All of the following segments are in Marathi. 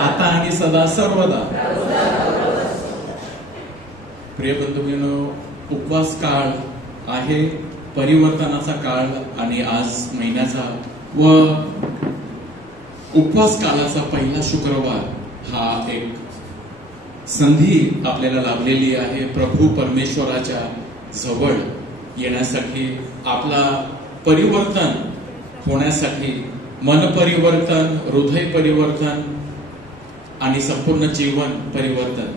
आता आणि सदा सर्वदा. प्रिय बंधूंनो, उपवास काळ आहे, परिवर्तनाचा काळ, आणि आज महिन्याचा व उपवास काळाचा पहिला शुक्रवार हा एक संधी आपल्याला लाभलेली आहे प्रभू परमेश्वराच्या जवळ येण्यासाठी, आपला परिवर्तन होण्यासाठी, मन परिवर्तन, हृदय परिवर्तन आणि संपूर्ण जीवन परिवर्तन.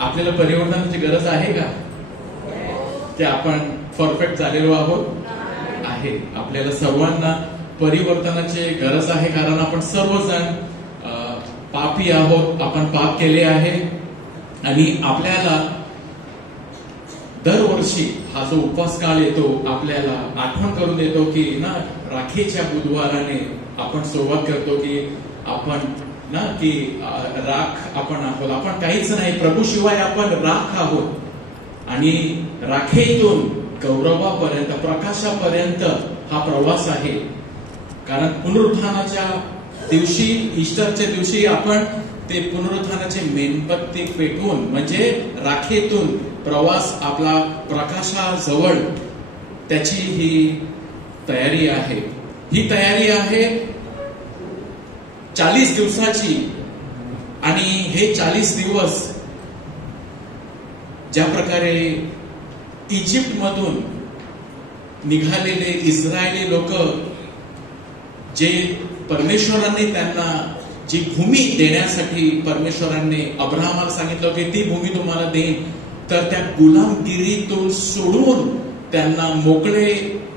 आपल्याला परिवर्तनाची गरज आहे का? की आपण परफेक्ट झालेलो आहोत? आहे. आपल्याला सर्वांना परिवर्तनाची गरज आहे, कारण आपण सर्वजण पापी आहोत, आपण पाप केले आहे. आणि आपल्याला दरवर्षी हा जो उपवास काळ येतो आपल्याला आठवण करून देतो की ना, राखीच्या बुधवाराने आपण सुरुवात करतो की आपण ना की राख आपण आहोत, आपण काहीच नाही, प्रभू शिवाय आपण राख आहोत. आणि राखेतून गौरवापर्यंत, प्रकाशापर्यंत हा प्रवास आहे. कारण पुनरुत्थानाच्या दिवशी, ईस्टरच्या दिवशी आपण ते पुनरुत्थानाचे मेणबत्ती पेटवून, म्हणजे राखेतून प्रवास आपला प्रकाशाजवळ, त्याची ही तयारी आहे. ही तयारी आहे 40 दिवसाची. आणि हे 40 दिवस ज्या प्रकारे इजिप्तमधून निघालेले इस्रायली लोक, जे परमेश्वरांनी त्यांना जी भूमी देण्यासाठी परमेश्वरांनी अब्राहमाला सांगितलं की ती भूमी तुम्हाला देईन, तर त्या गुलामगिरीतून सोडून त्यांना मोकळे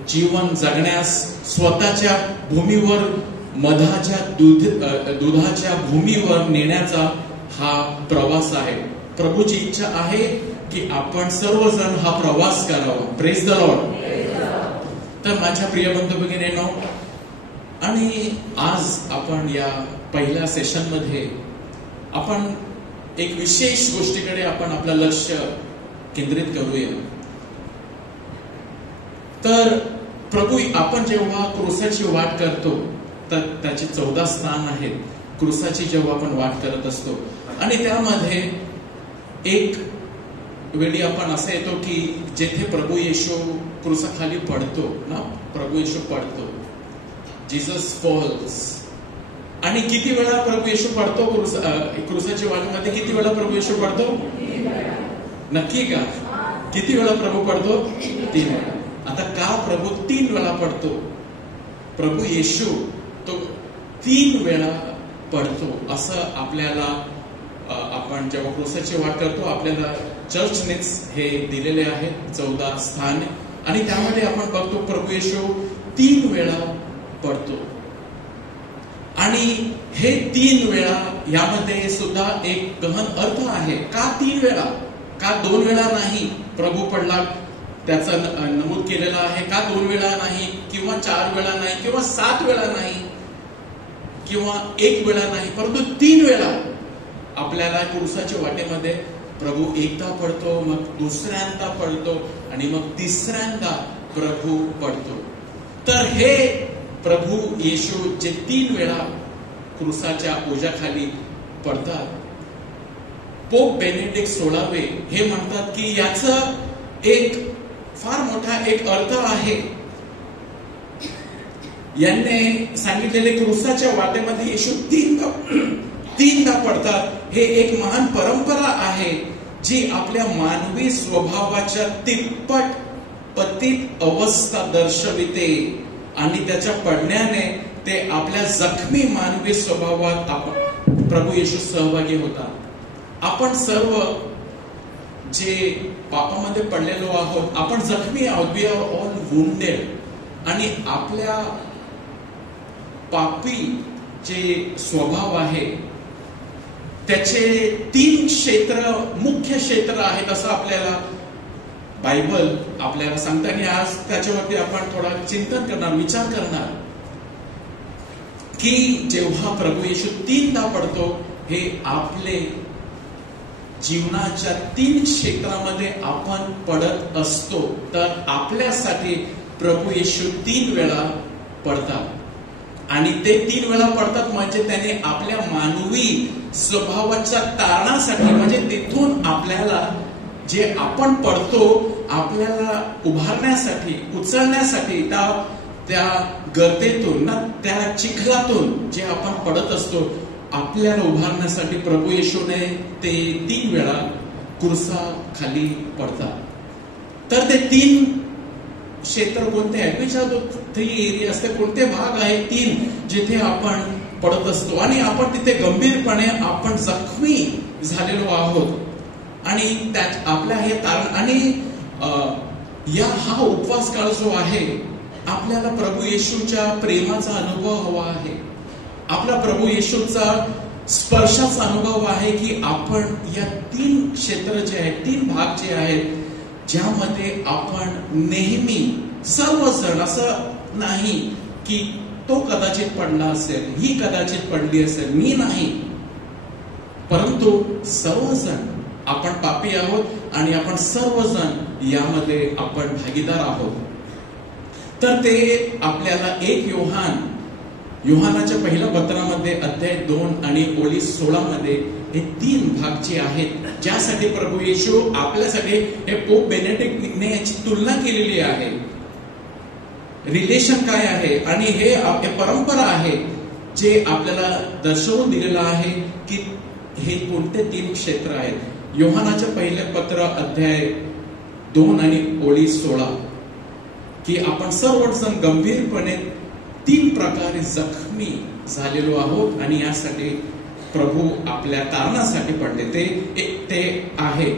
जीवन जगण्यास, स्वतःच्या भूमीवर, मधाच्या दुधाच्या भूमीवर नेण्याचा हा प्रवास आहे. प्रभूची इच्छा आहे की आपण सर्वजण हा प्रवास करावा. Praise the Lord. तर माझ्या प्रिय बंधू भगिनींनो, आणि आज आपण या पहिल्या सेशन मध्ये आपण एक विशेष गोष्टीकडे आपण आपलं लक्ष केंद्रित करूया. तर प्रभू, आपण जेव्हा क्रूसाची वाट करतो, तर त्याची 14 स्थान आहेत क्रूसाची जेव्हा आपण वाट करत असतो. आणि त्यामध्ये एक वेळी आपण असं येतो की जेथे प्रभू येशू क्रूसाखाली पडतो ना, प्रभू येशू पडतो, जीसस फॉल्स. आणि किती वेळा प्रभू येशू पडतो क्रूसाच्या वाटेमध्ये? किती वेळा प्रभू येशू पडतो? नक्की का? किती वेळा प्रभू पडतो? 3 वेळा. आता का प्रभू 3 वेळा पडतो? प्रभू येशू तो 3 वेळा पडतो असं आपल्याला, आपण जेव्हा क्रूसाची वाट करतो आपल्याला चर्चनेच हे दिलेले आहेत 14 स्थान. आणि त्यामध्ये आपण बघतो प्रभू येशू 3 वेळा पडतो. आणि हे 3 वेळा, यामध्ये सुद्धा एक गहन अर्थ आहे. का 3 वेळा? का 2 वेळा नाही प्रभू पडला? त्याचा नमूद केलेला आहे. का 2 वेळा नाही, किंवा 4 वेळा नाही, किंवा 7 वेळा नाही, किंवा 1 वेळा नाही, परंतु 3 वेळा आपल्याला क्रूसाच्या वाटेमध्ये प्रभू एकदा पडतो, मग दुसऱ्यांदा पडतो, आणि मग तिसऱ्यांदा प्रभू पडतो. तर हे प्रभू येशू जे 3 वेळा क्रूसाच्या ओझ्याखाली पडतात, पोप बेनेडिक्ट 16वे हे म्हणतात की याचं एक फार मोठा एक अर्थ आहे. यांनी सांगितलेले क्रूसाच्या वाटेमध्ये येशू 3दा पडतात, हे एक महान परंपरा आहे जी आपल्या मानवी स्वभावाच्या तिप्पट पतित अवस्था दर्शविते. आणि त्याच्या पडण्याने ते आपल्या जखमी मानवी स्वभावात प्रभू येशू सहभागी होता. आपण सर्व जे पापामध्ये पडलेलो आहोत, आपण जखमी आहोत. We are all wounded. आणि आपल्या पापी जे स्वभाव आहे त्याचे 3 क्षेत्र, मुख्य क्षेत्र आहेत असं आपल्याला बायबल आपल्याला सांगतं. आणि आज त्याच्यावरती आपण थोडा चिंतन करणार, विचार करणार की जेव्हा प्रभू येशू 3दा पडतो, हे आपले जीवनाच्या 3 क्षेत्रामध्ये आपण पडत असतो. तर आपल्यासाठी प्रभू येशू 3 वेळा पडतात. आणि ते 3 वेळा पडतात म्हणजे त्याने आपल्या मानवी स्वभावाच्या तारणासाठी, म्हणजे तिथून आपल्याला जे आपण पडतो आपल्याला उभारण्यासाठी, उचलण्यासाठी, त्या गर्तेतून ना, त्या चिखलातून जे आपण पडत असतो आपल्याला उभारण्यासाठी प्रभू येशूने ते 3 वेळा क्रूसाखाली पडतात. तर ते 3 क्षेत्र कोणते आहेत? विचारतो 3 एरिया असते, कोणते भाग आहेत 3 जिथे आपण पडत असतो आणि आपण तिथे गंभीरपणे आपण जखमी झालेलो आहोत आणि त्यात आपल्या हे तारण आणि हा उपवास काळ जो आहे आपल्याला प्रभू येशूच्या प्रेमाचा अनुभव हवा आहे, आपला प्रभू येशूचा स्पर्शाचा अनुभव आहे की आपण या 3 क्षेत्र जे आहेत, 3 भाग जे आहेत ज्यामध्ये आपण नेहमी सर्वजण, असं नाही की तो कदाचित पडला असेल, ही कदाचित पडली असेल, मी नाही, परंतु सर्वजण आपण पापी आहोत आणि आपण सर्वजण यामध्ये आपण भागीदार आहोत. तर ते आपल्याला 1 योहानाच्या पहिल्या पत्रामध्ये अध्याय 2 आणि ओळी 16 मध्ये हे 3 भाग जे आहेत ज्यासाठी प्रभू येशू आपल्यासाठी, हे पोप बेनेडिक्टने याची तुलना केलेली आहे. रिलेशन काय आहे आणि हे परंपरा आहे जे आपल्याला दर्शवून दिलेलं आहे की हे कोणते 3 क्षेत्र आहेत. योहानाच्या पहिल्या पत्र अध्याय 2 आणि ओळी 16 की आपण सर्वजण गंभीरपणे 3 प्रकारे जखमी झालेलो आहोत आणि यासाठी प्रभू आपल्या तारणासाठी पडले. ते आहे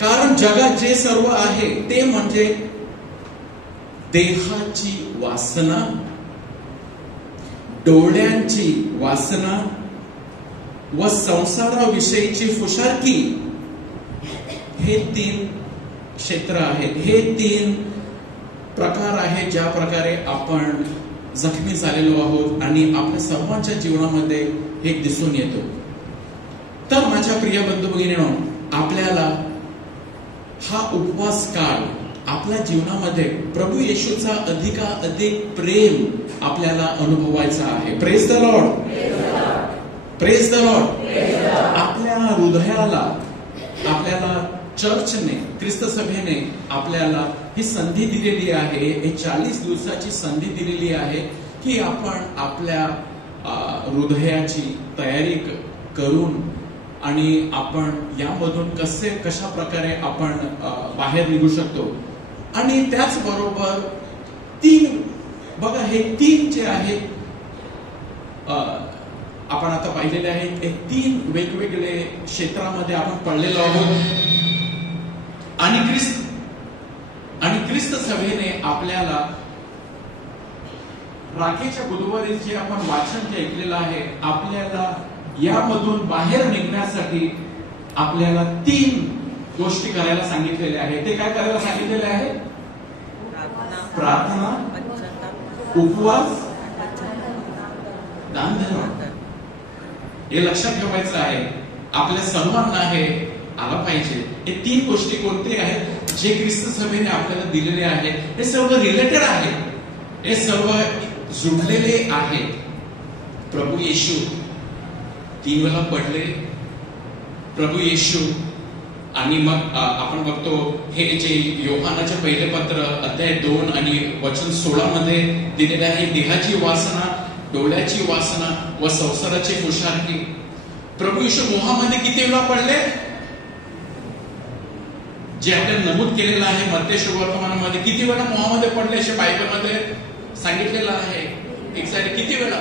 कारण जगात जे सर्व आहे ते म्हणजे देहाची वासना, डोळ्यांची वासना व संसाराविषयीची फुशारकी, हे 3 क्षेत्र आहेत, हे 3 प्रकार आहेत ज्या प्रकारे आपण जखमी झालेलो आहोत आणि आपल्या सर्वांच्या जीवनामध्ये हे दिसून येतो. तर माझ्या प्रिय बंधू भगिनींनो, आपल्याला हा उपवास काळ आपल्या जीवनामध्ये प्रभू येशूचा अधिक प्रेम आपल्याला अनुभवायचा आहे. Praise the Lord, praise the Lord. आपल्या हृदयाला, आपल्याला चर्चने, ख्रिस्त सभेने आपल्याला ही संधी दिलेली आहे, ही 40 दिवसाची संधी दिलेली आहे की आपण आपल्या हृदयाची तयारी करून आणि आपण यामधून कशा प्रकारे आपण बाहेर निघू शकतो. आणि त्याचबरोबर 3 बघा, हे 3 जे आहेत आपण आता पाहिलेले आहेत, हे 3 वेगवेगळे क्षेत्रामध्ये आपण पडलेलो आहोत आणि ख्रिस्त सभेने आपल्याला राखेच्या बुधवारी जे आपण वाचन ऐकलेलं आहे, आपल्याला यामधून बाहेर निघण्यासाठी आपल्याला 3 गोष्टी करायला सांगितलेल्या आहेत. ते काय करायला सांगितलेले आहे? प्रार्थना, उपवास, दानधर्म. हे लक्षात ठेवायचं आहे, आपल्या सर्वांना हे आला पाहिजे. हे 3 गोष्टी कोणते आहेत जे ख्रिस्त सभेने आपल्याला दिलेले आहेत? हे सर्व रिलेटेड आहेत, हे सर्व जुळलेले आहेत. प्रभू येशू 3 वेळा पडले, प्रभू येशू. आणि मग आपण बघतो हे जे योहानाचे पहिले पत्र अध्याय 2 आणि वचन 16 मध्ये दिलेले आहे, देहाची वासना, डोळ्याची वासना व संसाराची फुशारकी. प्रभू येशू मोहामध्ये किती वेळा पडले? जे आपल्याला नमूद केलेलं आहे मत्तेय सुवर्तमानामध्ये, किती वेळा मोहामध्ये पडले असे बायबलमध्ये सांगितलेलं आहे. एक्झॅक्टली किती वेळा?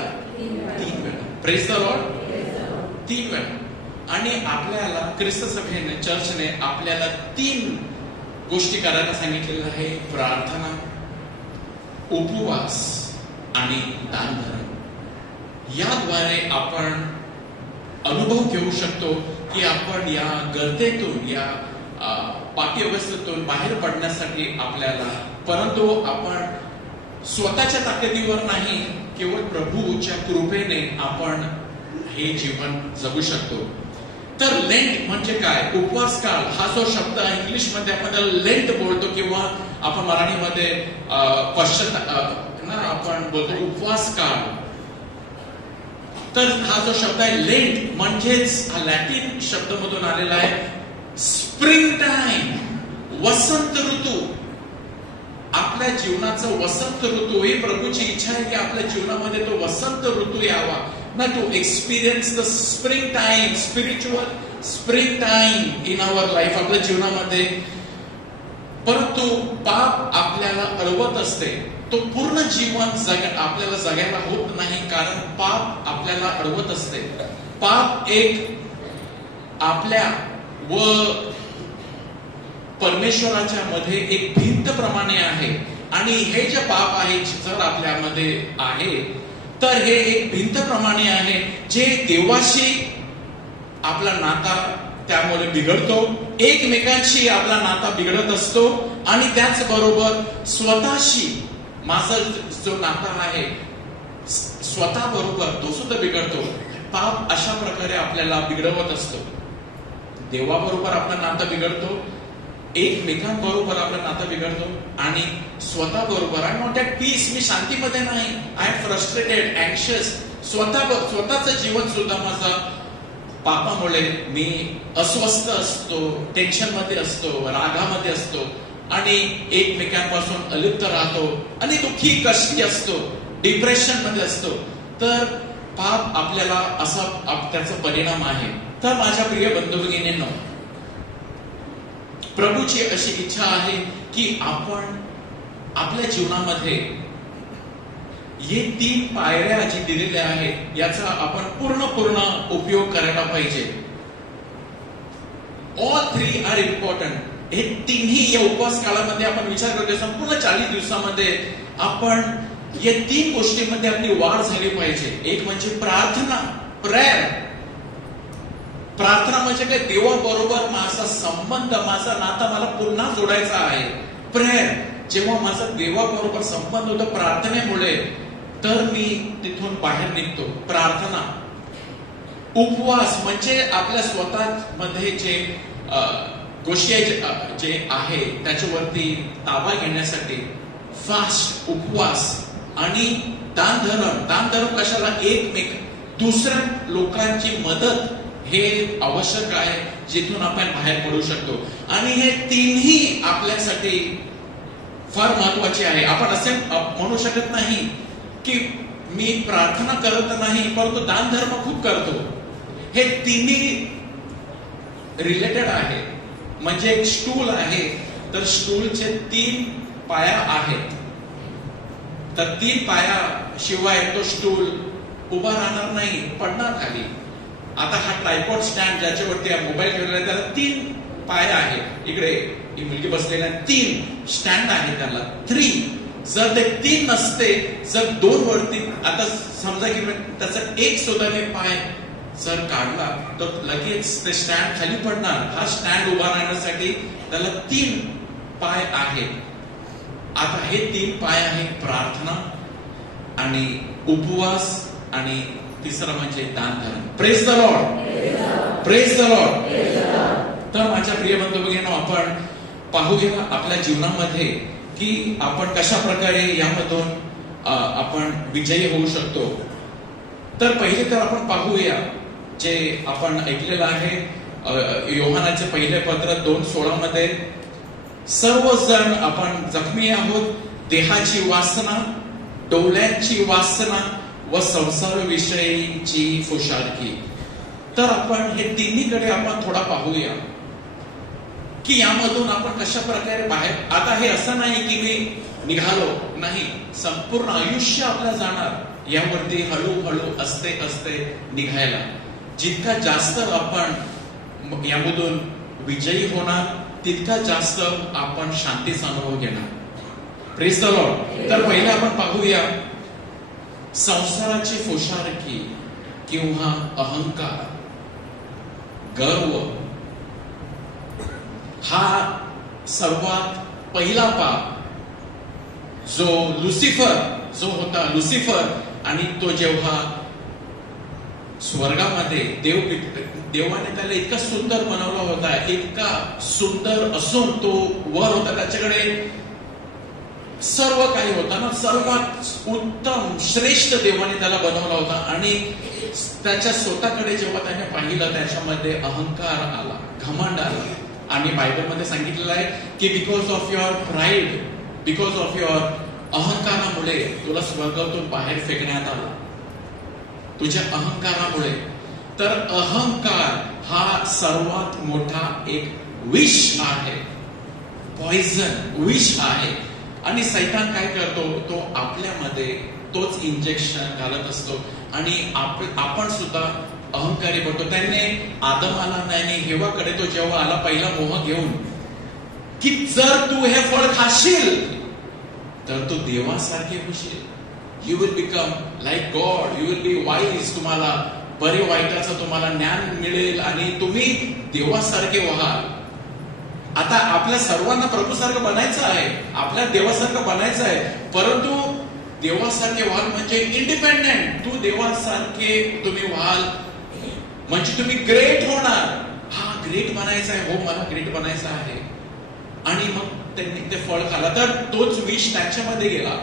3 वेळा. Praise the Lord. 3 वेळा. आणि आपल्याला ख्रिस्त सभेने, चर्चने आपल्याला 3 गोष्टी करायला सांगितलेल्या आहे: प्रार्थना, उपवास आणि दानधर्म. याद्वारे आपण अनुभव घेऊ शकतो की आपण या गर्तेतून, या पापी अवस्थेतून बाहेर पडण्यासाठी आपल्याला, परंतु आपण स्वतःच्या ताकदीवर नाही, केवळ प्रभूच्या कृपेने आपण हे जीवन जगू शकतो. तर लेंट म्हणजे काय? उपवास काळ हा जो शब्द इंग्लिश मध्ये आपण लेंट बोलतो किंवा आपण मराठीमध्ये आपण बोलतो उपवास काळ. तर हा जो शब्द आहे लेंट म्हणजेच हा लॅटिन शब्दामधून आलेला आहे स्प्रिंग टाइम, वसंत ऋतू. आपल्या जीवनाचं वसंत ऋतू, ही प्रभूची इच्छा आहे की आपल्या जीवनामध्ये तो वसंत ऋतू यावा ना, to experience the spring time, spiritual spring time in our life, आपल्या जीवनामध्ये. परंतु पाप आपल्याला अडवत असते, तो पूर्ण जीवन आपल्याला जगायला होत नाही, कारण पाप आपल्याला अडवत असते. पाप एक आपल्या व परमेश्वराच्या मध्ये एक भिंत प्रमाणे आहे. आणि हे जे पाप आहे जर आपल्यामध्ये आहे तर हे एक भिंत प्रमाणे आहे जे देवाशी आपला नाता त्यामुळे बिघडतो, एकमेकांशी आपला नाता बिघडत असतो आणि त्याचबरोबर स्वतःशी माझा जो नाता आहे स्वतः बरोबर तो सुद्धा बिघडतो. पाप अशा प्रकारे आपल्याला बिघडवत असतो. देवाबरोबर आपलं नातं बिघडतो, एकमेकांबरोबर आपलं नातं बिघडतो आणि स्वतः बरोबर आय नॉट ॲट पीस, मी शांतीमध्ये नाही, आय एम फ्रस्ट्रेटेड, अँक्शियस. स्वतःचं जीवन सुद्धा माझा पापामुळे मी अस्वस्थ असतो, टेन्शन मध्ये असतो, रागामध्ये असतो आणि एकमेकांपासून अलिप्त राहतो आणि दुःखी कष्टी असतो, डिप्रेशन मध्ये असतो. तर पाप आपल्याला असा त्याचा परिणाम आहे. तर माझ्या प्रिय बंधू भगिनींनो, प्रभूची अशी इच्छा आहे की आपण आपल्या जीवनामध्ये हे 3 पायऱ्या जी दिलेल्या आहेत याचा आपण पूर्ण उपयोग करायला पाहिजे. All 3 are important. हे तिन्ही या उपवास काळामध्ये आपण विचार करतो, संपूर्ण 40 दिवसामध्ये आपण या 3 गोष्टींमध्ये आपली वाढ झाली पाहिजे. एक म्हणजे प्रार्थना, प्रेयर. प्रार्थना म्हणजे काय, देवाबरोबर माझा संबंध, माझा नाता मला पुन्हा जोडायचा आहे. प्रेयर, जेव्हा माझा देवाबरोबर संबंध होतो प्रार्थनेमुळे, तर मी तिथून बाहेर निघतो. प्रार्थना. उपवास म्हणजे आपल्या स्वतःमध्ये जे गोष्टी जे आहे त्याच्यावरती ताबा घेण्यासाठी फास्ट, उपवास. आणि दानधर्म कशाला, दुसऱ्या लोकांची मदत हे आवश्यक आहे, जिथून आपण बाहेर पडू शकतो. आणि हे तिन्ही आपल्यासाठी फार महत्वाचे आहे. आपण असे म्हणू शकत नाही की मी प्रार्थना करत नाही परंतु दानधर्म खूप करतो. हे तिन्ही रिलेटेड आहे. म्हणजे एक स्टूल आहे तर स्टूलचे 3 पाया आहेत, तर 3 पाया शिवाय तो स्टूल उभा राहणार नाही, पडणार खाली. आता हा ट्रायपॉड स्टँड ज्याच्यावरती मोबाईल ठेवलेला त्याला 3 पाया आहे. इकडे ही मुलगी बसलेल्या 3 स्टँड आहे त्याला 3. जर ते 3 नसते, जर 2 वरती, आता समजा की त्याचा एक सुद्धा पाय जर काढला तर लगेच ते स्टँड खाली पडणार. हा स्टँड उभा राहण्यासाठी त्याला 3 पाय आहेत. आता हे 3 पाय आहेत प्रार्थना आणि उपवास आणि तिसरं म्हणजे दानधर्म. Praise the Lord, praise the Lord. तर माझ्या प्रिय बंधू भगिनींनो, आपण पाहूया आपल्या जीवनामध्ये की आपण कशा प्रकारे यामधून आपण विजयी होऊ शकतो. तर पहिले तर आपण पाहूया जे आपण ऐकलेलं आहे योहानाचे पहिले पत्र 2:16 मध्ये, सर्वजण आपण जखमी आहोत, देहाची वासना, डोळ्यांची वासना व संसाराविषयीची खुशालकी. तर आपण हे तिन्हीकडे आपण थोडा पाहूया की यामधून आपण कशा प्रकारे बाहेर. आता हे असं नाही की मी निघालो नाही, संपूर्ण आयुष्य आपलं जाणार यावरती हळूहळू असते निघायला. जितका जास्त आपण यामधून विजयी होणार तितका जास्त आपण शांतीचा अनुभव घेणार. Praise the Lord. तर पहिले आपण पाहूया संसाराची खुशालकी किंवा अहंकार, गर्व हा सर्वात पहिला पाप जो लुसिफर आणि तो जेव्हा स्वर्गामध्ये देवाने त्याला इतका सुंदर बनवला होता, इतका सुंदर असून तो वर होता, त्याच्याकडे सर्व काही होता ना, सर्वात उत्तम श्रेष्ठ देवाने त्याला बनवला होता. आणि त्याच्या स्वतःकडे जेव्हा त्याने पाहिलं त्याच्यामध्ये अहंकार आला, घमंड आला. आणि बायबलमध्ये सांगितलेलं आहे की because of your pride, because of your अहंकारामुळे तुला स्वर्गातून बाहेर फेकण्यात आला, तुझ्या अहंकारामुळे. तर अहंकार हा सर्वात मोठा एक विष आहे, पॉइझन, विष आहे. आणि सैतान काय करतो, तो आपल्यामध्ये तोच इंजेक्शन घालत असतो आणि आपण सुद्धा अहंकारी बनतो. त्याने आदमाला नाही हेवाकडे तो जेव्हा आला पहिला मोह घेऊन की जर तू हे फळ खाशील तर तू देवासारखे होशील, you will become like God, you will be wise, तुम्हाला बरे वाईटाचं तुम्हाला ज्ञान मिळेल आणि तुम्ही देवासारखे व्हाल. आता आपल्या सर्वांना प्रभूसारखं बनायचं आहे, आपल्या देवासारखं बनायचं आहे, परंतु देवासारखे व्हाल म्हणजे इंडिपेंडेंट. तू देवासारखे तुम्ही व्हाल म्हणजे तुम्ही ग्रेट होणार. हा ग्रेट बनायचा आहे, हो मला ग्रेट बनायचं आहे. आणि मग त्यांनी ते फळ खाला तर तोच विष त्यांच्यामध्ये गेला,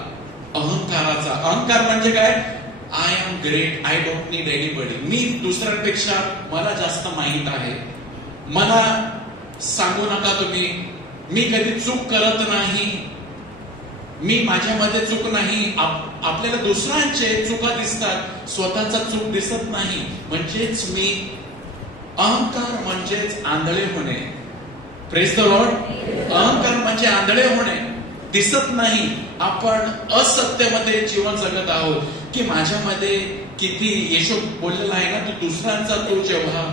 अहंकाराचा. अहंकार म्हणजे काय, I am great, I don't need anybody. मी दुसऱ्यांपेक्षा मला जास्त माहित आहे, मला सांगू नका तुम्ही, मी कधी चूक करत नाही, मी माझ्यामध्ये चूक नाही. आपल्याला दुसऱ्यांचे चुका दिसतात, स्वतःचा चूक दिसत नाही. म्हणजेच मी, अहंकार म्हणजेच आंधळे होणे. Praise the Lord. अहंकार म्हणजे आंधळे होणे, दिसत नाही. आपण असत्यमध्ये जीवन जगत आहोत की माझ्यामध्ये किती, येशू बोललेला आहे ना, तू दुसऱ्यांचा तो जेव्हा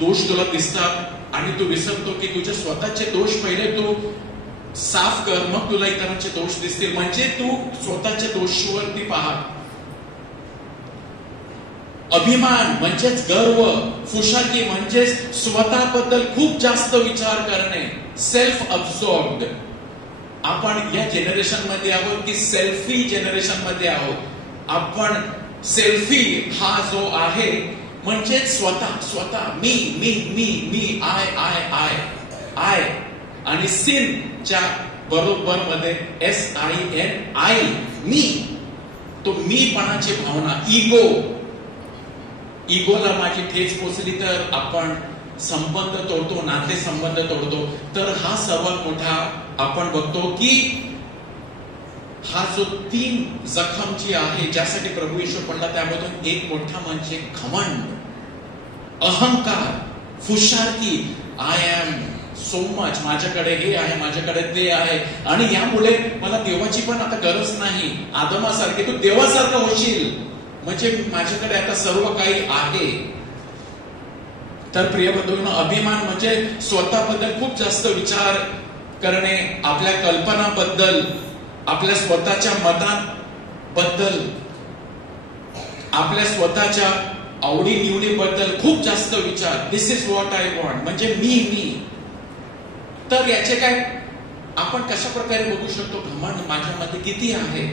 दोष तुला दिसतात आणि तू विसरतो की तुझे स्वतःचे दोष पहिले तू साफ कर, मग तुला इतरांचे दोष दिसतील. म्हणजे तू स्वतःच्या दोषावरती पहा. अभिमान म्हणजेच गर्व, फुशाकी म्हणजेच स्वतःबद्दल खूप जास्त विचार करणे, सेल्फ अब्सॉर्ब्ड. आपण या जनरेशन मध्ये आहोत की सेल्फी जनरेशन मध्ये आहोत. आपण सेल्फी हा जो आहे म्हणजे स्वतः स्वतः, मी मी मी मी, आय आय आय आय. आणि सिनच्या बरोबर मध्ये SIN, आय, मी. तो मीपणाची भावना, इगो. इगोला माझी ठेच पोचली तर आपण संबंध तोडतो, नाते संबंध तोडतो. तर हा सर्वात मोठा आपण बघतो की हा जो 3 जखम जी आहे ज्यासाठी प्रभू येशू पडला त्यामधून एक मोठा म्हणजे घमंड, अहंकार, फुशारकी. आय एम सो मच, माझ्याकडे हे आहे, माझ्याकडे ते आहे आणि यामुळे मला देवाची पण आता गरज नाही. आदमासारखे तू देवासारखं होशील म्हणजे माझ्याकडे आता सर्व काही आहे. तर प्रिय बंधूंनो, अभिमान म्हणजे स्वतःबद्दल खूप जास्त विचार करणे, आपल्या कल्पनाबद्दल, आपल्या स्वतःच्या मतांबद्दल, आपल्या स्वतःच्या आवडी निवडीबद्दल खूप जास्त विचार. दिस इज व्हॉट आय वॉन्ट, म्हणजे मी मी. तर याचे काय आपण कशा प्रकारे बघू शकतो, घमंड माझ्यामध्ये किती आहे.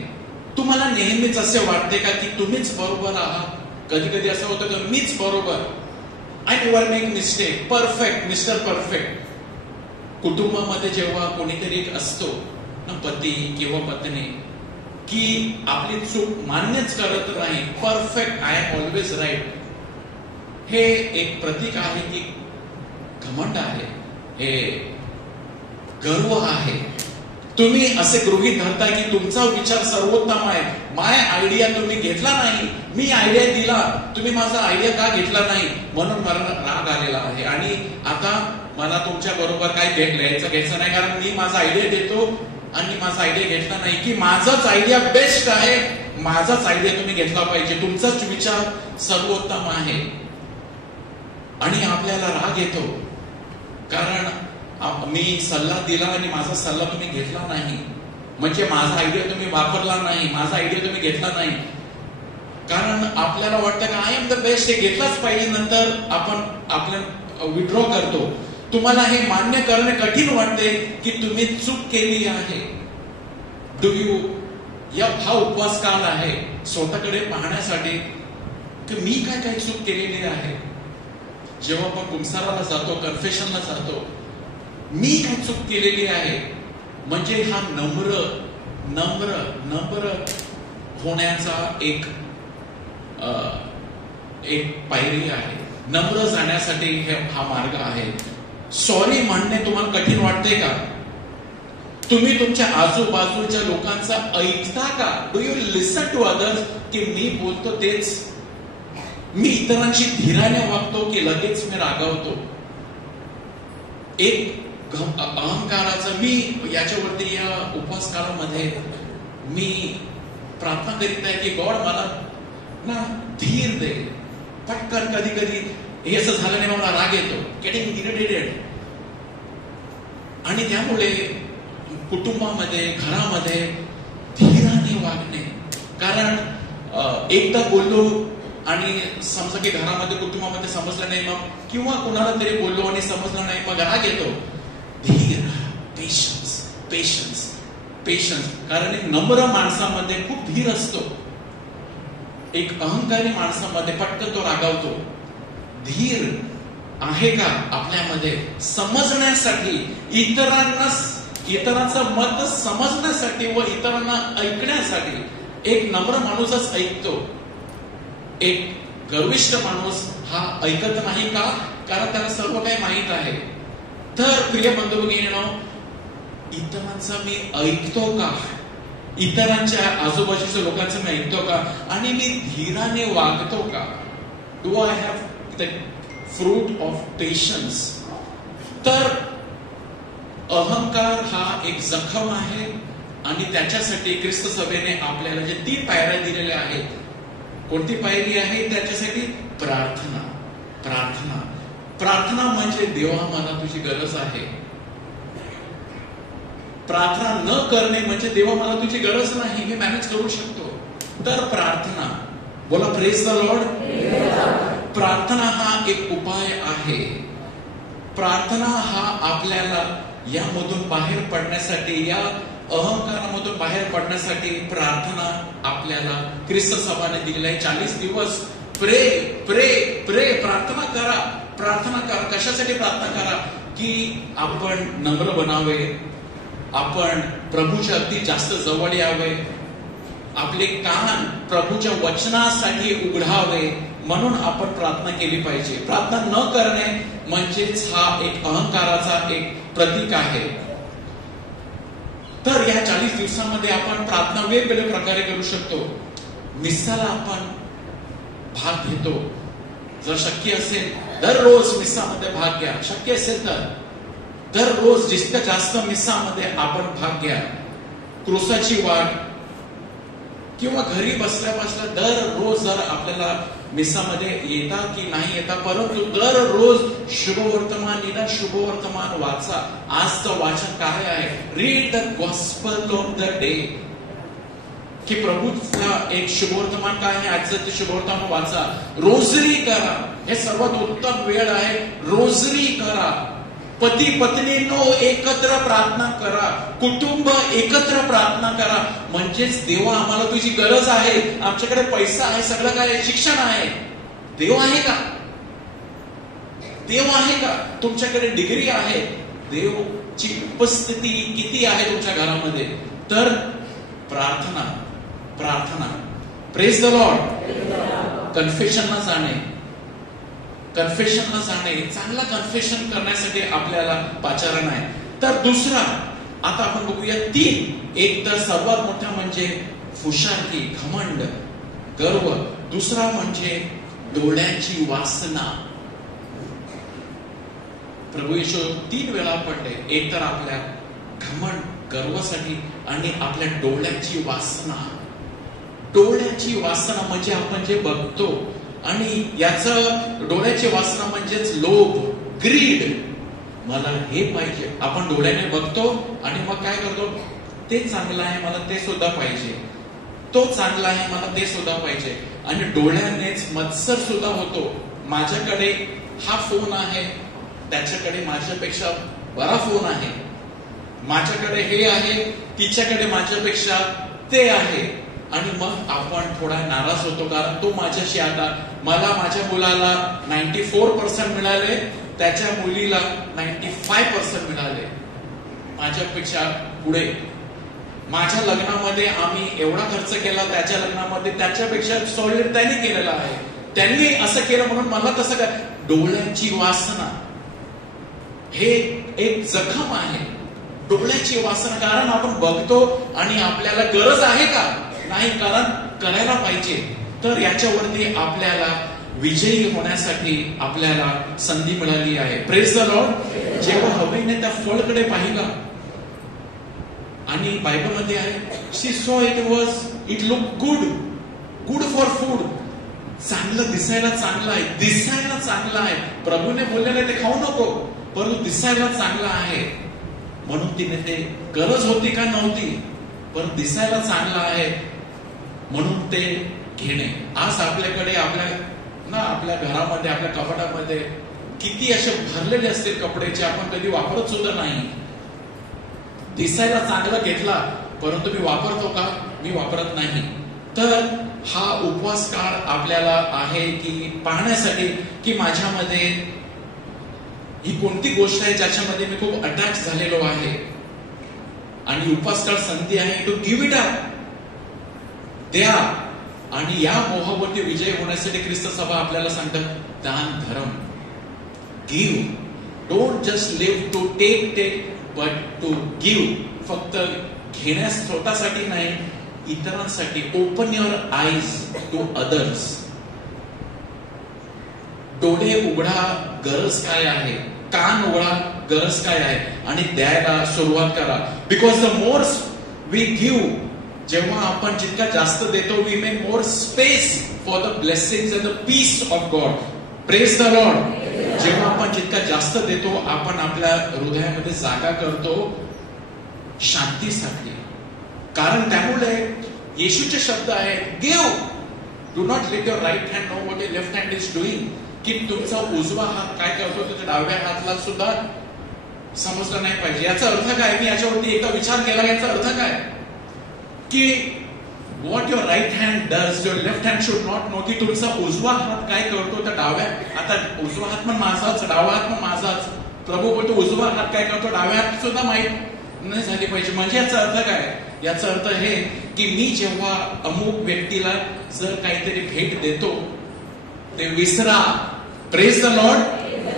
तुम्हाला नेहमीच असे वाटते का की तुम्हीच बरोबर आहात? कधी कधी असं होतं की मीच बरोबर, I never make mistake, perfect, mister perfect. कुटुंबामध्ये जेव्हा कोणीतरी एक असतो ना, पती किंवा पत्नी, की आपली चूक मान्यच करत नाही, perfect, I am always right. हे एक प्रतीक आहे की घमंड आहे, हे गर्व आहे. तुम्ही असे गृहीत धरताय की तुमचा विचार सर्वोत्तम आहे. माय आयडिया तुम्ही घेतला नाही, मी आयडिया दिला, तुम्ही माझा आयडिया का घेतला नाही, म्हणून मला राग आलेला आहे. आणि आता मला तुमच्या बरोबर काय घ्यायचं नाही, कारण मी माझा आयडिया देतो आणि माझा आयडिया घेतला नाही, की माझाच आयडिया बेस्ट आहे, माझाच आयडिया तुम्ही घेतला पाहिजे, तुमचाच विचार सर्वोत्तम आहे. आणि आपल्याला राग येतो कारण मी सल्ला दिला आणि माझा सल्ला तुम्ही घेतला नाही, म्हणजे माझा आयडिया तुम्ही वापरला नाही, माझा आयडिया तुम्ही घेतला नाही. कारण आपल्याला वाटतं की आय एम द बेस्ट, हे घेतलाच पाहिजे, नंतर आपण आपल्या विड्रॉ करतो. तुम्हाला हे मान्य करणे कठीण वाटते की तुम्ही चूक केली आहे. डू यू, हा उपवास काल आहे स्वतःकडे पाहण्यासाठी की मी काय काय चूक केलेली आहे. जेव्हा आपण कुंसाराला जातो, कन्फेशनला जातो, मी काय चूक केलेली आहे, म्हणजे हा नम्र नम्र नम्र होण्याचा एक एक पायरी आहे. नम्र जाण्यासाठी हा मार्ग आहे. सॉरी म्हणणे तुम्हाला कठीण वाटते का? तुम्ही तुमच्या आजूबाजूच्या लोकांचा ऐकता का? Do you listen to others? की मी बोलतो तेच, मी इतरांशी धीराने वागतो की लगेच मी रागावतो? एक अहंकाराचं, मी याच्यावरती या उपवास काळामध्ये मी प्रार्थना करीत आहे की गॉड मला ना धीर दे. पटकन कधी कधी हे असं झालं नाही, मला राग येतो, गेटिंग इरिटेटेड. आणि त्यामुळे कुटुंबामध्ये, घरामध्ये धीराने वागणे. कारण एकदा बोललो आणि समजा की घरामध्ये, कुटुंबामध्ये समजलं नाही, मग किंवा कुणाला तरी बोललो आणि समजलं नाही, मग राग येतो. धीर, पेशन्स, पेशन्स, पेशन्स. कारण एक नम्र माणसामध्ये खूप धीर असतो. एक अहंकारी माणसामध्ये पटकन तो रागावतो. धीर आहे का आपल्यामध्ये? समजण्यासाठी, इतरांचं मत समजण्यासाठी व इतरांना ऐकण्यासाठी. एक नम्र माणूसच ऐकतो. एक गर्विष्ठ माणूस हा ऐकत नाही का? कारण त्याला सर्व काही माहीत आहे. तर प्रिय बंधू भगिनींनो, इतरांचं मी ऐकतो का? इतरांच्या आजूबाजूच्या लोकांचं मी ऐकतो का? आणि मी धीराने वागतो का? Do I have the fruit of patience? तर अहंकार हा एक जखम आहे आणि त्याच्यासाठी ख्रिस्त सभेने आपल्याला जे 3 पायऱ्या दिलेल्या आहेत. कोणती पायरी आहे? त्याच्यासाठी प्रार्थना. प्रार्थना, प्रार्थना म्हणजे देवा मला तुझी गरज आहे. प्रार्थना न करणे म्हणजे देवा मला तुझी गरज नाही, मी मॅनेज करू शकतो. तर प्रार्थना, बोला प्रेज द लॉर्ड. प्रार्थना हा एक उपाय आहे. प्रार्थना हा आपल्याला यामधून बाहेर पडण्यासाठी, या अहंकारामधून बाहेर पडण्यासाठी प्रार्थना आपल्याला ख्रिस्त सभाने दिलेला आहे. 40 दिवस प्रे प्रे प्रे, प्रार्थना करा, प्रार्थना करा. कशासाठी प्रार्थना करा? की आपण नम्र बनावे, आपण प्रभूच्या अगदी जास्त जवळ यावे, आपले कान प्रभूच्या वचनासाठी उघडावे, म्हणून आपण प्रार्थना केली पाहिजे. प्रार्थना न करणे म्हणजेच हा एक अहंकाराचा एक प्रतीक आहे. तर या 40 दिवसांमध्ये आपण प्रार्थना वेगवेगळ्या प्रकारे करू शकतो. मिस्साला आपण भाग घेतो. जर शक्य असेल दररोज मिस्सामध्ये भाग घ्या. शक्य असेल तर दररोज जितकं जास्त मिस्सामध्ये आपण भाग घ्या. क्रूसाची वाट, किंवा घरी बसल्या बसल्या दररोज जर आपल्याला मिस्सामध्ये येता की नाही येता, परंतु दररोज शुभवर्तमान, निदान शुभवर्तमान वाचा. आजचं वाचन काय आहे? Read the gospel of the day. की प्रभूचा एक शुभवर्तमान काय आहे, आजचं ते शुभवर्तमान वाचा. रोजरी करा. हे सर्वात उत्तम वेळ आहे. रोजरी करा. पती पत्नींनो एकत्र प्रार्थना करा. कुटुंब एकत्र प्रार्थना करा. म्हणजेच देवा आम्हाला तुझी गरज आहे. आमच्याकडे पैसा आहे, सगळं काय, शिक्षण आहे. देव आहे का? देव आहे का? तुमच्याकडे डिग्री आहे. देवची उपस्थिती किती आहे तुमच्या घरामध्ये? तर प्रार्थना, प्रार्थना. Praise the Lord. कन्फेशनला जाणे, कन्फेशनला जाणे, चांगला कन्फेशन करण्यासाठी आपल्याला पाचारण आहे. तर दुसरा, आता आपण बघूया 3. एक तर सर्वात मोठा म्हणजे फुशारकी, घमंड, गर्व. दुसरा म्हणजे डोळ्यांची वासना. प्रभू येशू 3 वेळा पडले. एक तर आपल्या घमंड, गर्वासाठी, आणि आपल्या डोळ्याची वासना. डोळ्याची वासना म्हणजे आपण जे बघतो, आणि याचं डोळ्याची वासना म्हणजेच लोभ, ग्रीड. मला हे पाहिजे. आपण डोळ्याने बघतो आणि मग काय करतो? ते चांगलं आहे, मला ते सुद्धा पाहिजे. तो चांगला आहे, मला ते सुद्धा पाहिजे. आणि डोळ्यानेच मत्सर सुद्धा होतो. माझ्याकडे हा फोन आहे, त्याच्याकडे माझ्यापेक्षा बरा फोन आहे. माझ्याकडे हे आहे, तिच्याकडे माझ्यापेक्षा ते आहे. आणि मग आपण थोडा नाराज होतो, कारण तो माझ्याशी आता, मला माझ्या मुलाला 94% मिळाले, त्याच्या मुलीला 95% मिळाले. माझ्यापेक्षा पुढे. माझ्या लग्नामध्ये आम्ही एवढा खर्च केला, त्याच्या लग्नामध्ये त्याच्यापेक्षा सॉलिड त्याने केलेला आहे. त्यांनी असं केलं म्हणून मला तसं काय. डोळ्याची वासना हे एक जखम आहे. डोळ्याची वासना, कारण आपण बघतो आणि आपल्याला गरज आहे का? नाही, कारण करायला पाहिजे. तर याच्यावरती आपल्याला विजयी होण्यासाठी आपल्याला संधी मिळाली आहे. Praise the Lord. जेव्हा हवेने त्या फळकडे पाहिला आणि बायबलमध्ये आहे, शी सॉ it look good for food. चांगलं, दिसायला चांगलं आहे, दिसायला चांगलं आहे. प्रभूने बोललेलं ते खाऊ नको, परंतु दिसायला चांगलं आहे म्हणून तिने ते, गरज होती का नव्हती, पण दिसायला चांगलं आहे म्हणून ते घेणे. आज आपल्याकडे आपल्या घरामध्ये, आपल्या कपाटामध्ये किती असे भरलेले असतील कपडे जे आपण कधी वापरत सुद्धा नाही. दिसायला चांगला घेतला, परंतु मी वापरतो का? मी वापरत नाही. तर हा उपवास काळ आपल्याला आहे की पाहण्यासाठी की माझ्यामध्ये ही कोणती गोष्ट आहे ज्याच्यामध्ये मी खूप अटॅच झालेलो आहे. आणि उपवास काळ संधी आहे टू गिव्ह इट अप, द्या. आणि या मोहावरती विजय होण्यासाठी ख्रिस्त सभा आपल्याला सांगतात, दान धर्म, give. Don't just live to take but to give. फक्त घेण्यास स्वतःसाठी नाही, इतरांसाठी. Open your eyes to others. डोळे उघडा, गरज काय आहे. कान उघडा, गरज काय आहे, आणि द्यायला सुरुवात करा. Because the more we give, जेव्हा आपण जितका जास्त देतो, we make more space for the blessings and the peace of God. Praise the Lord. जेव्हा आपण जितका जास्त देतो, आपण आपल्या हृदयामध्ये जागा करतो शांतीसाठी. कारण त्यामुळे येशूचे शब्द आहेत, give, do not let your right hand know what your left hand is doing. की तुमचा उजवा हात काय करतो त्याच्या डाव्या हातला सुद्धा समजलं नाही पाहिजे. याचा अर्थ काय? मी याच्यावरती एकदा विचार केला. याचा अर्थ काय की what your right hand does, your left hand should not know. की तुमचा उजवा हात काय करतो त्या डाव्या, आता उजवा हात पण माझाच, डावा हात पण माझाच. प्रभू बोलतो उजवा हात काय करतो, डाव्या हात सुद्धा माहित नाही झाली पाहिजे. म्हणजे याचा अर्थ काय? याचा अर्थ हे की मी जेव्हा अमुक व्यक्तीला जर काहीतरी भेट देतो ते विसरा. Praise the Lord.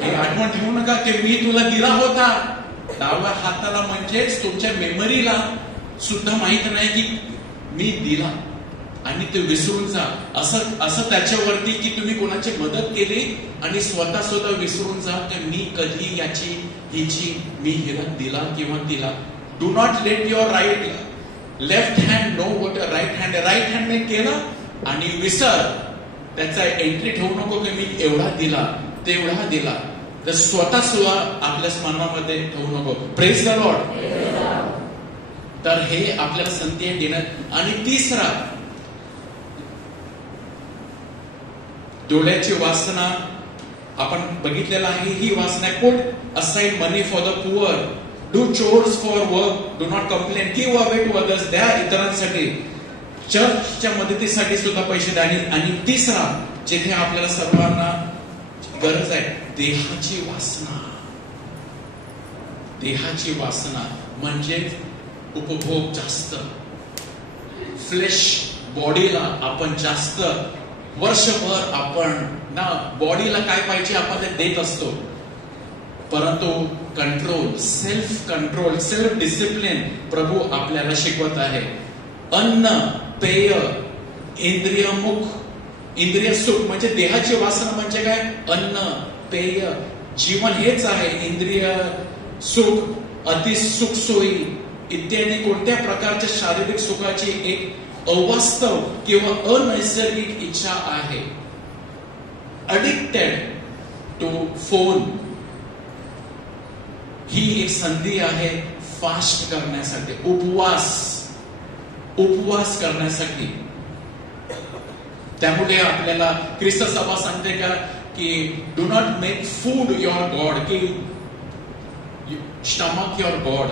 हे आठवण ठेवू नका की मी तुला दिला होता. डाव्या हाताला म्हणजेच तुमच्या मेमरीला सुद्धा माहित नाही की मी दिला, आणि ते विसरून जा. असं त्याच्यावरती की तुम्ही कोणाची मदत केली आणि स्वतः सुद्धा विसरून जा की मी कधी हिची मी हिला दिला किंवा दिला. Do not let your left hand know what your right हँडने केलं आणि विसर. त्याचा एंट्री ठेवू नको की मी एवढा दिला, तेवढा दिला. तर स्वतः सुद्धा आपल्या स्मरणामध्ये ठेवू नको. Praise the Lord. तर हे आपल्याला संधी देण्यात. आणि तिसरा, डोळ्याची वासना आपण बघितलेला आहे. ही वासना, put aside money for the poor, do chores for work, do not complain, give away to others, द्या इतरांसाठी. चर्चच्या मदतीसाठी सुद्धा पैसे द्या. आणि तिसरा, जिथे आपल्याला सर्वांना गरज आहे, देहाची वासना. देहाची वासना म्हणजे उपभोग जास्त. फ्लेश बॉडीला आपण जास्त, वर्षभर आपण ना बॉडीला काय पाहिजे आपण ते देत असतो. परंतु कंट्रोल, सेल्फ डिसिप्लिन प्रभू आपल्याला शिकवत आहे. अन्न, पेय, इंद्रिय सुख. म्हणजे देहाची वासना म्हणजे काय? अन्न, पेय, जीवन हेच आहे. इंद्रिय सुख, अति सुख सोयी इत्यादी कोणत्या प्रकारच्या शारीरिक सुखाची एक अवास्तव किंवा अनैसर्गिक इच्छा आहे. Addicted to phone. ही एक संधी आहे फास्ट करण्यासाठी, उपवास करण्यासाठी. त्यामुळे आपल्याला ख्रिस्त सभा सांगते का की do not make food your God, की स्टमक युअर गॉड.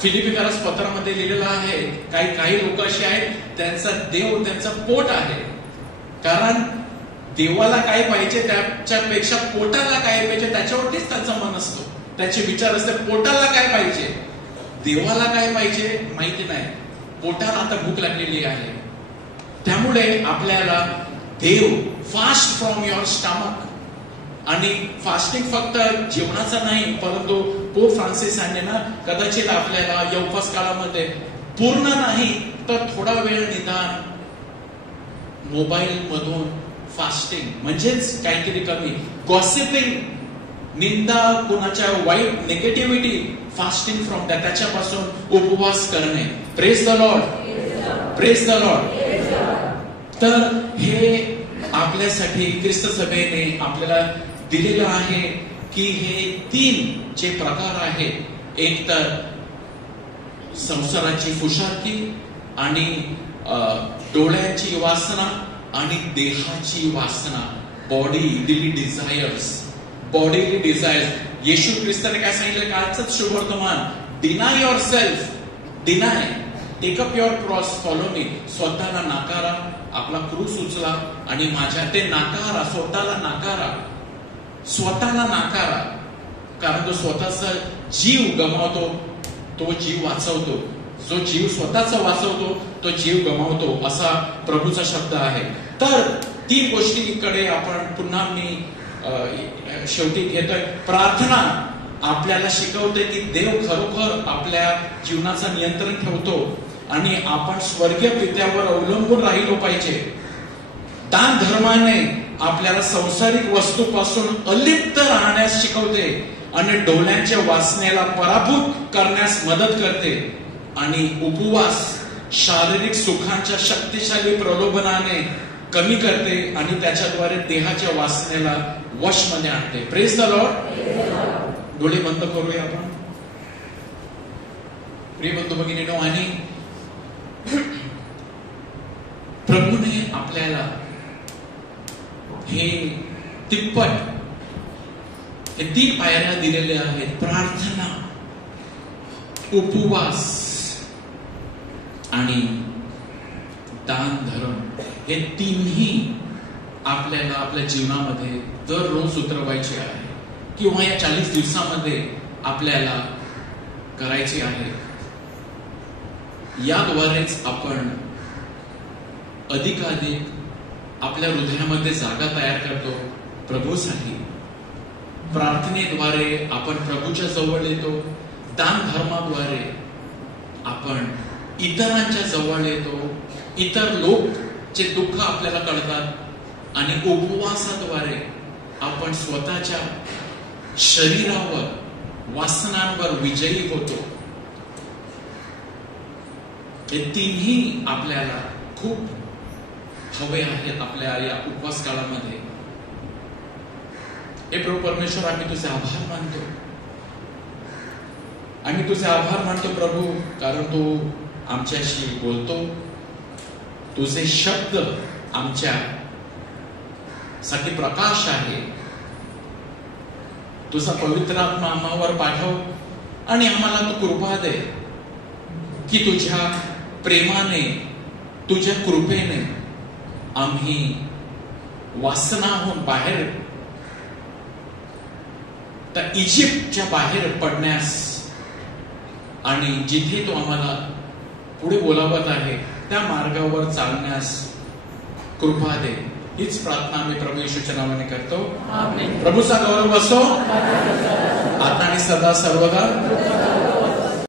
फिलिपिकरास पत्रामध्ये लिहिलेलं आहे, काही लोक असे आहेत त्यांचा देव त्यांचा पोट आहे. कारण देवाला काय पाहिजे त्याच्यापेक्षा पोटाला काय पाहिजे त्याच्यावरतीच त्याचं मन असतो, त्याचे विचार असते. पोटाला काय पाहिजे, देवाला काय पाहिजे माहिती नाही. पोटाला आता भूक लागलेली आहे. त्यामुळे आपल्याला देव फास्ट फ्रॉम युअर स्टमक. आणि फास्टिंग फक्त जेवणाचा नाही, परंतु पोप फ्रान्सिस यांनी ना कदाचित आपल्याला या उपवास काळामध्ये पूर्ण नाही तर थोडा वेळ निदान मोबाईल मधून फास्टिंग म्हणजेच काहीतरी कमी, गॉसिपिंग, निंदा, कोणाच्या वाईट निगेटिव्हिटी, फास्टिंग फ्रॉम दॅट, त्याच्यापासून उपवास करणे. Praise the Lord, praise the Lord. तर हे आपल्यासाठी ख्रिस्त सभेने आपल्याला दिलेलं आहे की हे 3 जे प्रकार आहेत, एक तर संसाराची फुशारकी आणि डोळ्याची वासना आणि देहाची वासना, bodily desires, bodily desires. Yeshu ख्रिस्ताने काय सांगितलं कालच शुभवर्तमान, deny yourself, deny, take up your cross, follow me. स्वतःला नाकारा, आपला क्रूस उचला आणि माझ्या, ते नाकारा, स्वतःला नाकारा, स्वतःला नाकारा. कारण तो स्वतःचा जीव गमावतो, तो जीव वाचवतो. जो जीव स्वतःचा वाचवतो तो जीव गमावतो, असा प्रभूचा शब्द आहे. तर 3 गोष्टीकडे आपण पुन्हा मी शेवटी घेतोय. प्रार्थना आपल्याला शिकवते की देव खरोखर आपल्या जीवनाचं नियंत्रण ठेवतो आणि आपण स्वर्गीय पित्यावर अवलंबून राहिलो पाहिजे. दान धर्माने आपल्याला सांसारिक वस्तूपासून अलिप्त राहण्यास शिकवते आणि डोळ्यांच्या वासनेला पराभूत करण्यास मदत करते. आणि उपवास शारीरिक सुखांच्या शक्तिशाली प्रलोभनाने कमी करते आणि त्याच्याद्वारे देहाच्या वासनेला वशमध्ये आणते. Praise the Lord. डोळे बंद करूया आपण. प्रिय बंधू भगिनींनो, आणि प्रभूने आपल्याला हे तिप्पट, हे 3 पायऱ्या दिलेल्या आहेत. प्रार्थना, उपवास आणि दान धर्म, हे 3ही आपल्याला आपल्या जीवनामध्ये दररोज उतरवायचे आहे किंवा या 40 दिवसामध्ये आपल्याला करायचे आहे. याद्वारेच आपण अधिकाधिक आपल्या हृदयामध्ये जागा तयार करतो प्रभूसाठी. प्रार्थनेद्वारे आपण प्रभूच्या जवळ येतो. दान धर्माद्वारे आपण इतरांच्या जवळ येतो. इतर लोक जे दुःख आपल्याला कळतात. आणि उपवासाद्वारे आपण स्वतःच्या शरीरावर, वासनांवर विजयी होतो. हे 3ही आपल्याला खूप हवे आहेत आपल्या या उपवास काळामध्ये. हे प्रभू परमेश्वर, आम्ही तुझे आभार मानतो. आम्ही तुझे आभार मानतो प्रभू, कारण तू आमच्याशी बोलतो. तुझे शब्द आमच्या साठी प्रकाश आहे. तुझा पवित्र आत्मा आम्हावर पाठव आणि आम्हाला तू कृपा दे की तुझ्या प्रेमाने, तुझ्या कृपेने आम्ही वासनाहून बाहेर, त्या इजिप्तच्या बाहेर पडण्यास आणि जिथे तो आम्हाला पुढे बोलावत आहे त्या मार्गावर चालण्यास कृपा दे. हीच प्रार्थना आम्ही प्रभू येशूच्या नावाने करतो. प्रभूचा गौरव असो आता आणि सदा सर्वदा.